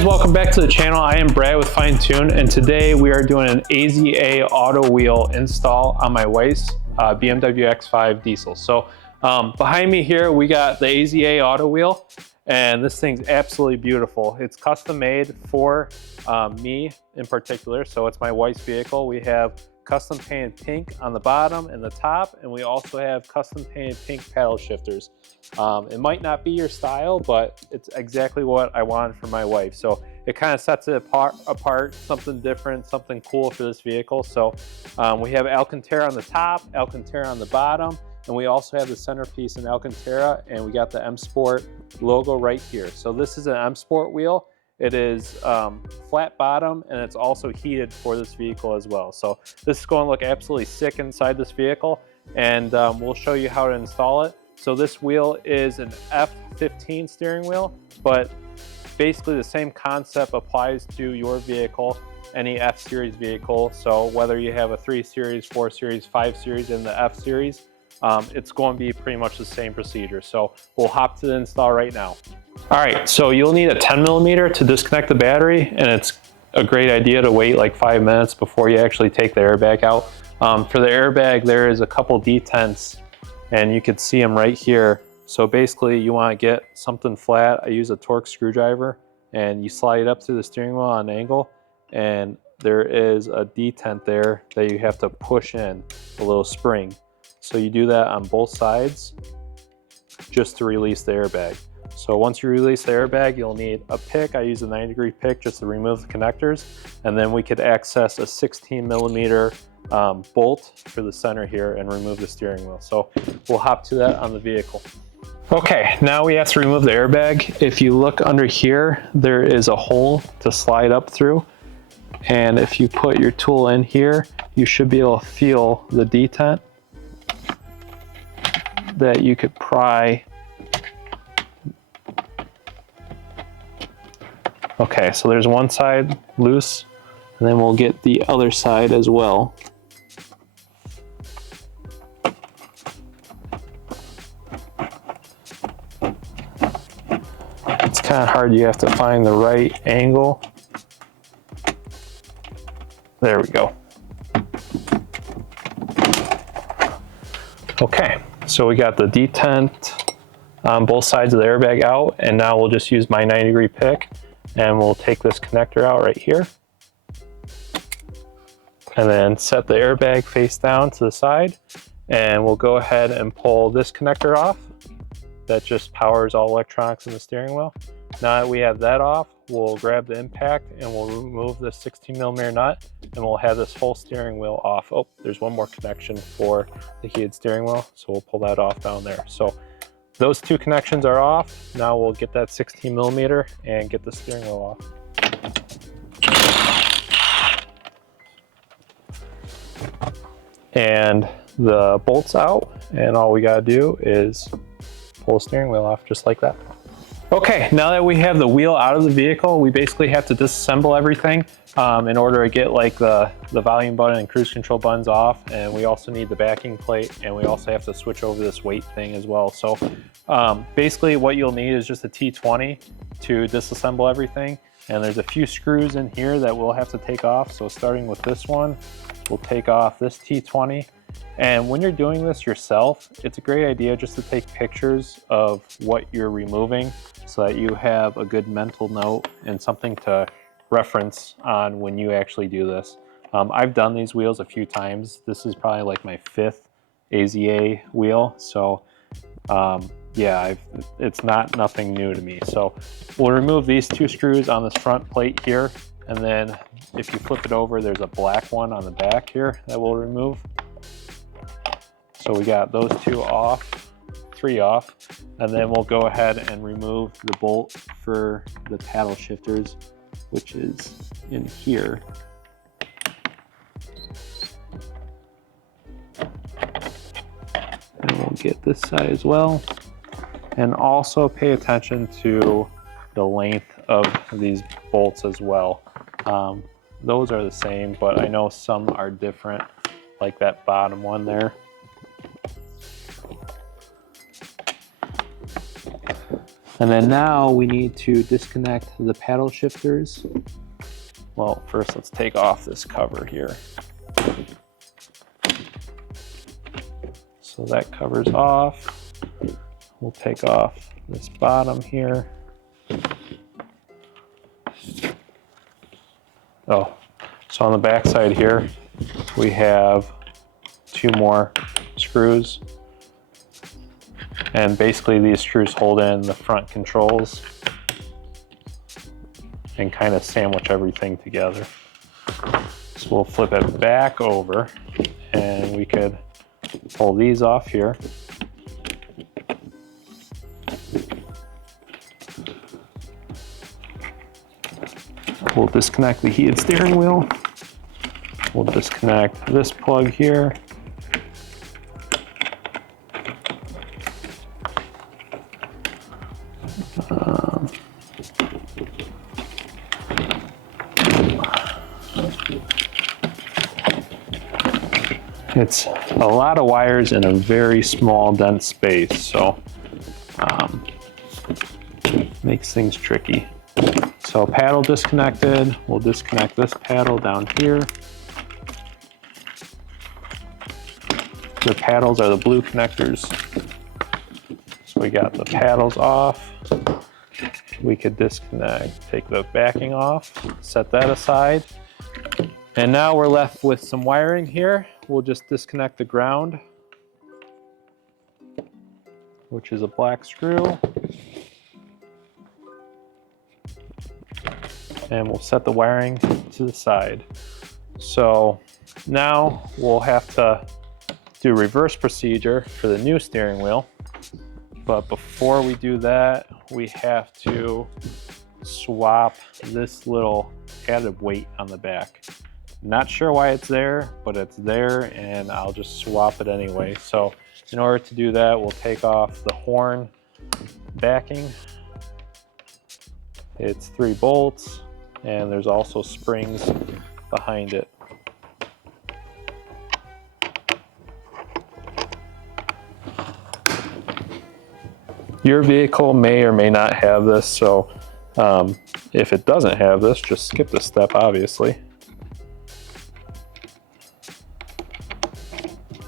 guys, welcome back to the channel. I am Brad with Fine Tune, and today we are doing an AZA auto wheel install on my wife's BMW X5 diesel. So behind me here we got the AZA auto wheel, and this thing's absolutely beautiful. It's custom made for me in particular, so it's my wife's vehicle. We have custom painted pink on the bottom and the top, and we also have custom painted pink paddle shifters. It might not be your style, but it's exactly what I wanted for my wife. So it kind of sets it apart, something different, something cool for this vehicle. So we have Alcantara on the top, Alcantara on the bottom, and we also have the centerpiece in Alcantara, and we got the M Sport logo right here. So this is an M Sport wheel. It is flat bottom, and it's also heated for this vehicle as well. So this is going to look absolutely sick inside this vehicle, and we'll show you how to install it. So this wheel is an F15 steering wheel, but basically the same concept applies to your vehicle, any F series vehicle. So whether you have a 3 series, 4 series, 5 series in the F series, it's going to be pretty much the same procedure. So we'll hop to the install right now. All right, so you'll need a 10mm to disconnect the battery, and it's a great idea to wait like 5 minutes before you actually take the airbag out. For the airbag, there is a couple detents, and you can see them right here. So basically you want to get something flat. I use a Torx screwdriver, and you slide it up through the steering wheel on an angle, and there is a detent there that you have to push in, a little spring. So you do that on both sides just to release the airbag. So once you release the airbag, you'll need a pick. I use a 90-degree pick just to remove the connectors, and then we could access a 16mm bolt for the center here and remove the steering wheel. So we'll hop to that on the vehicle. Okay, now we have to remove the airbag. If you look under here, there is a hole to slide up through, and if you put your tool in here, you should be able to feel the detent that you could pry. Okay, so there's one side loose, and then we'll get the other side as well. It's kind of hard, you have to find the right angle. There we go. Okay, so we got the detent on both sides of the airbag out, and now we'll just use my 90-degree pick, and we'll take this connector out right here, and then set the airbag face down to the side, and we'll go ahead and pull this connector off. That just powers all electronics in the steering wheel. Now that we have that off, we'll grab the impact and we'll remove the 16mm nut, and we'll have this whole steering wheel off. Oh, there's one more connection for the heated steering wheel, so we'll pull that off down there. So those two connections are off. Now we'll get that 16mm and get the steering wheel off. And the bolt's out, and all we gotta do is pull the steering wheel off just like that. Okay, now that we have the wheel out of the vehicle, we basically have to disassemble everything in order to get like the volume button and cruise control buttons off, and we also need the backing plate, and we also have to switch over this weight thing as well. So basically what you'll need is just a T20 to disassemble everything, and there's a few screws in here that we'll have to take off. So starting with this one, we'll take off this T20. And when you're doing this yourself, it's a great idea just to take pictures of what you're removing so that you have a good mental note and something to reference on when you actually do this. I've done these wheels a few times. This is probably like my 5th AZA wheel. So yeah, it's nothing new to me. So we'll remove these 2 screws on this front plate here. And then if you flip it over, there's a black one on the back here that we'll remove. So we got those 2 off, 3 off, and then we'll go ahead and remove the bolt for the paddle shifters, which is in here. And we'll get this side as well. And also pay attention to the length of these bolts as well. Those are the same, but I know some are different, like that bottom one there. And then now we need to disconnect the paddle shifters. Well, first let's take off this cover here. So that cover's off. We'll take off this bottom here. Oh, so on the back side here, we have 2 more screws. And basically these screws hold in the front controls and kind of sandwich everything together. So we'll flip it back over and we could pull these off here. We'll disconnect the heated steering wheel. We'll disconnect this plug here. It's a lot of wires in a very small, dense space, so makes things tricky. So paddle disconnected, we'll disconnect this paddle down here. The paddles are the blue connectors. So we got the paddles off. We could disconnect, take the backing off, set that aside. And now we're left with some wiring here. We'll just disconnect the ground, which is a black screw. And we'll set the wiring to the side. So now we'll have to do reverse procedure for the new steering wheel. But before we do that, we have to swap this little added weight on the back. Not sure why it's there, but it's there and I'll just swap it anyway. So in order to do that, we'll take off the horn backing. It's 3 bolts and there's also springs behind it. Your vehicle may or may not have this, so if it doesn't have this, just skip this step, obviously.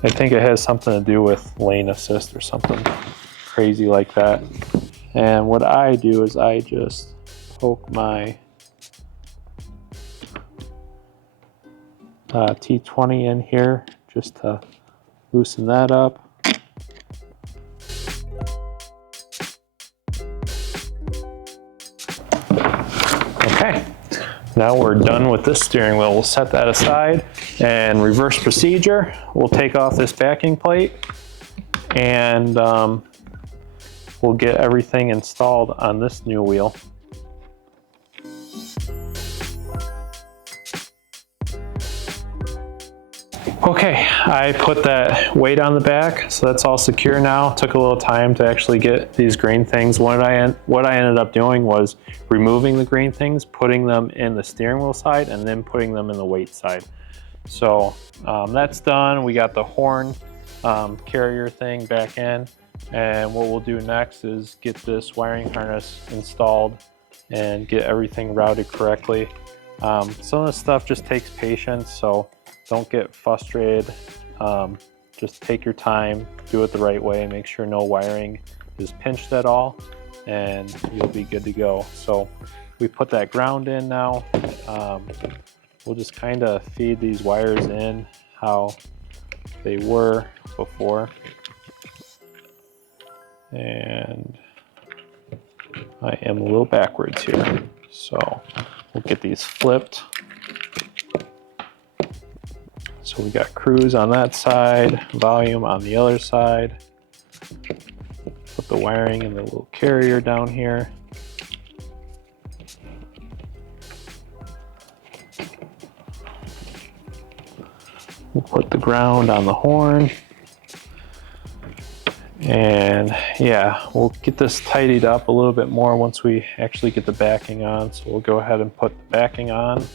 I think it has something to do with lane assist or something crazy like that. And what I do is I just poke my T20 in here just to loosen that up. Okay, now we're done with this steering wheel. We'll set that aside and reverse procedure. We'll take off this backing plate and we'll get everything installed on this new wheel. Okay, I put that weight on the back, so that's all secure now. Took a little time to actually get these green things. What I ended up doing was removing the green things, putting them in the steering wheel side, and then putting them in the weight side. So that's done. We got the horn carrier thing back in, and what we'll do next is get this wiring harness installed and get everything routed correctly. Some of this stuff just takes patience, so don't get frustrated. Just take your time, do it the right way, make sure no wiring is pinched at all, and you'll be good to go. So we put that ground in now. We'll just kind of feed these wires in how they were before. And I am a little backwards here. So we'll get these flipped. So we got cruise on that side, volume on the other side. Put the wiring in the little carrier down here. We'll put the ground on the horn. And yeah, we'll get this tidied up a little bit more once we actually get the backing on. So we'll go ahead and put the backing on.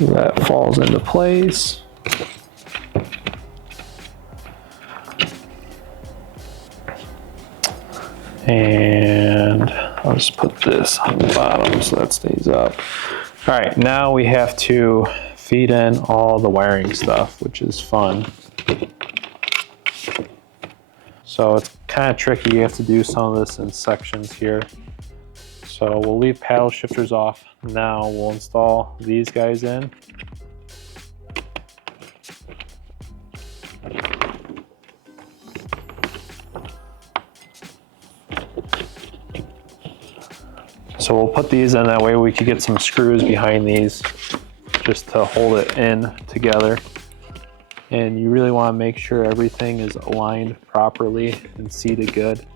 So that falls into place. And I'll just put this on the bottom so that stays up. All right, now we have to feed in all the wiring stuff, which is fun. So it's kind of tricky. You have to do some of this in sections here. So we'll leave paddle shifters off. Now we'll install these guys in. So we'll put these in, that way we could get some screws behind these just to hold it in together. And you really want to make sure everything is aligned properly and seated good.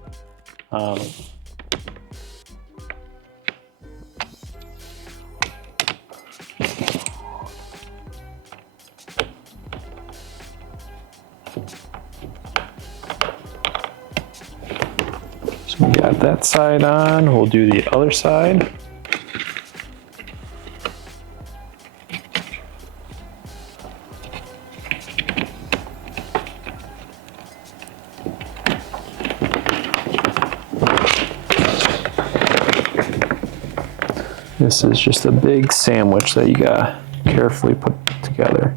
So we got that side on, we'll do the other side. This is just a big sandwich that you gotta carefully put together.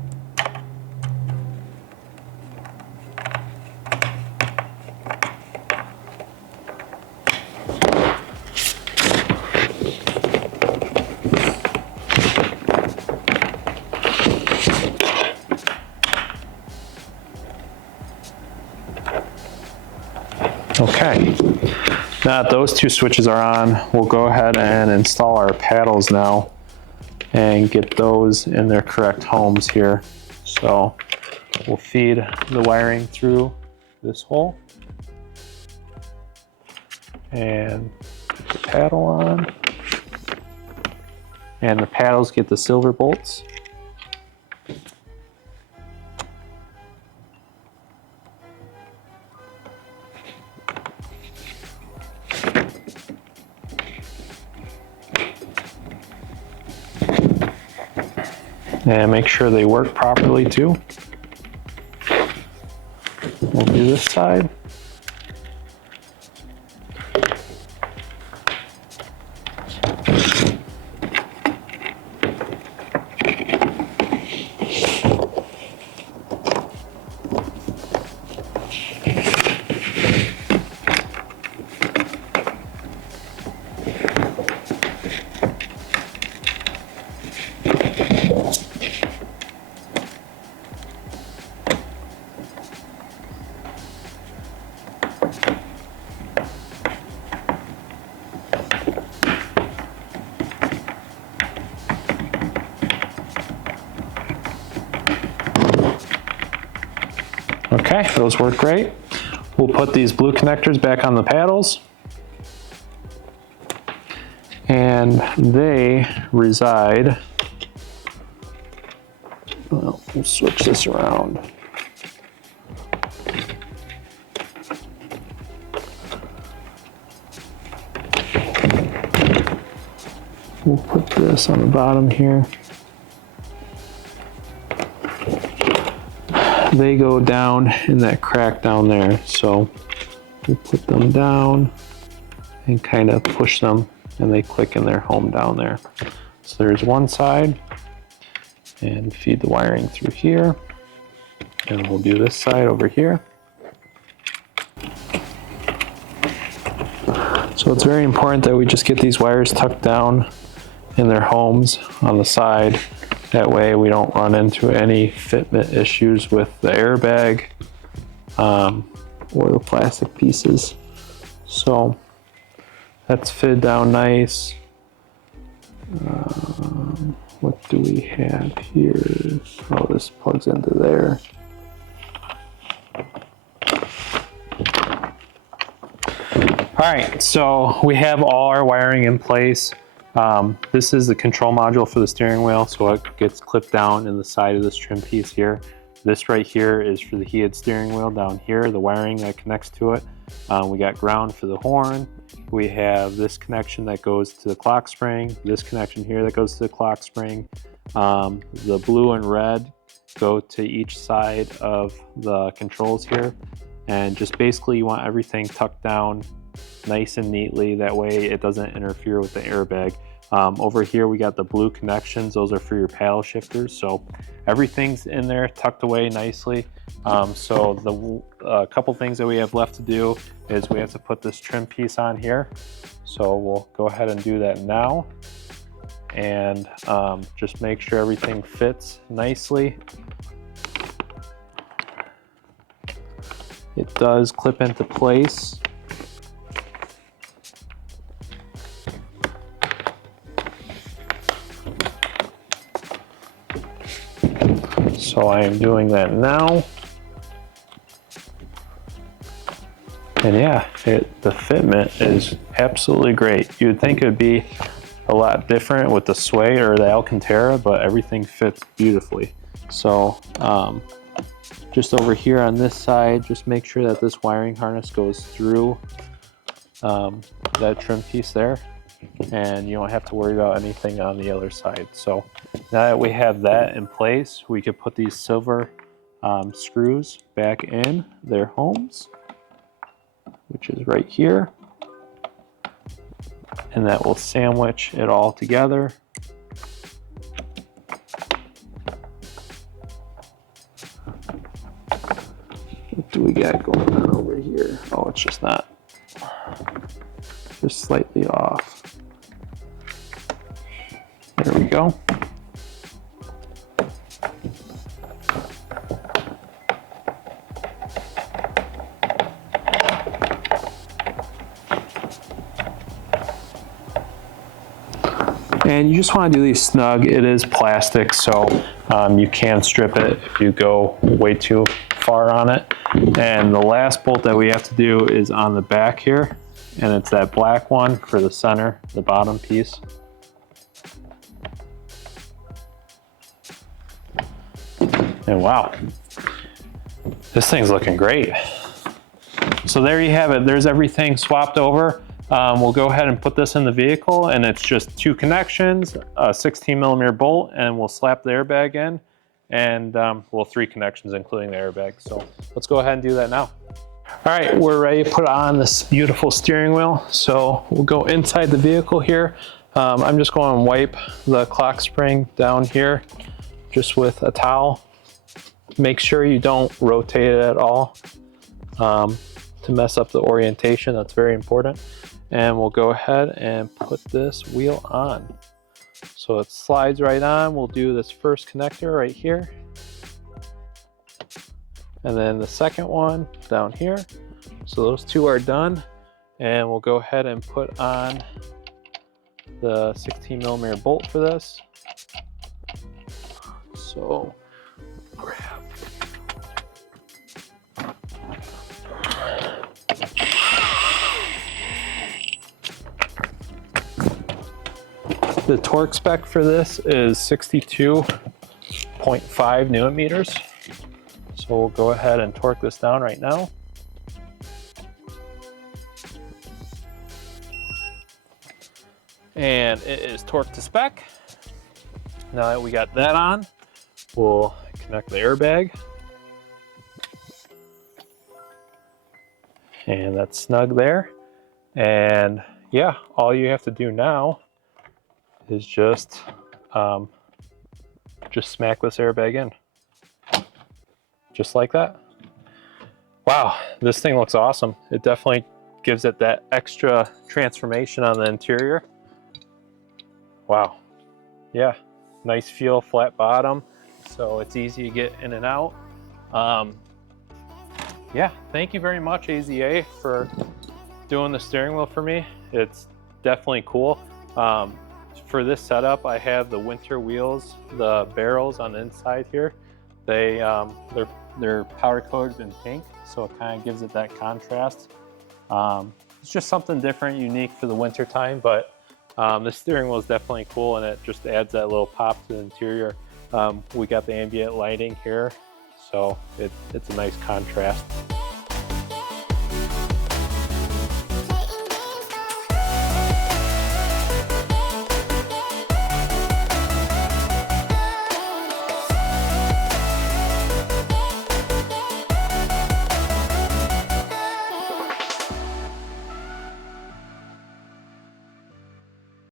Okay, now that those two switches are on, we'll go ahead and install our paddles now and get those in their correct homes here. So we'll feed the wiring through this hole and put the paddle on. And the paddles get the silver bolts. And make sure they work properly too. We'll do this side. Okay, those work great. We'll put these blue connectors back on the paddles. And they reside, well, we'll switch this around. We'll put this on the bottom here. They go down in that crack down there. So we'll put them down and kind of push them and they click in their home down there. So there's one side and feed the wiring through here. And we'll do this side over here. So it's very important that we just get these wires tucked down in their homes on the side. That way we don't run into any fitment issues with the airbag or the plastic pieces. So that's fitted down nice. What do we have here? Oh, this plugs into there. All right, so we have all our wiring in place. This is the control module for the steering wheel, so it gets clipped down in the side of this trim piece here. This right here is for the heated steering wheel down here, the wiring that connects to it. We got ground for the horn. We have this connection that goes to the clock spring, this connection here that goes to the clock spring. The blue and red go to each side of the controls here. And just basically you want everything tucked down nice and neatly, that way it doesn't interfere with the airbag. Over here we got the blue connections, those are for your paddle shifters, so everything's in there tucked away nicely. So the couple things that we have left to do is we have to put this trim piece on here, so we'll go ahead and do that now, and just make sure everything fits nicely. It does clip into place. So I am doing that now. And yeah, the fitment is absolutely great. You would think it would be a lot different with the Sway or the Alcantara, but everything fits beautifully. So just over here on this side, just make sure that this wiring harness goes through that trim piece there, and you don't have to worry about anything on the other side. So now that we have that in place, we could put these silver screws back in their homes, which is right here, and that will sandwich it all together. What do we got going on over here? Oh, it's just not, just slightly off. There we go. And you just want to do these snug. It is plastic, so you can strip it if you go way too far on it. And the last bolt that we have to do is on the back here, and it's that black one for the center, the bottom piece. And wow, this thing's looking great. So there you have it. There's everything swapped over. We'll go ahead and put this in the vehicle, and it's just 2 connections, a 16mm bolt, and we'll slap the airbag in, and well, 3 connections including the airbag. So let's go ahead and do that now. All right, we're ready to put on this beautiful steering wheel. So we'll go inside the vehicle here. I'm just going to wipe the clock spring down here just with a towel. Make sure you don't rotate it at all to mess up the orientation. That's very important. And we'll go ahead and put this wheel on. So it slides right on. We'll do this first connector right here, and then the second one down here. So those 2 are done, and we'll go ahead and put on the 16mm bolt for this. So grab. The torque spec for this is 62.5 Newton meters. So we'll go ahead and torque this down right now. And it is torqued to spec. Now that we got that on, we'll connect the airbag. And that's snug there. And yeah, all you have to do now is just smack this airbag in. Just like that. Wow, this thing looks awesome. It definitely gives it that extra transformation on the interior. Wow, yeah, nice feel, flat bottom, so it's easy to get in and out. Yeah, thank you very much, AZA, for doing the steering wheel for me. It's definitely cool. For this setup, I have the winter wheels, the barrels on the inside here. They're powder coated in pink, so it kind of gives it that contrast. It's just something different, unique for the winter time, but the steering wheel is definitely cool, and it just adds that little pop to the interior. We got the ambient lighting here, so it's a nice contrast.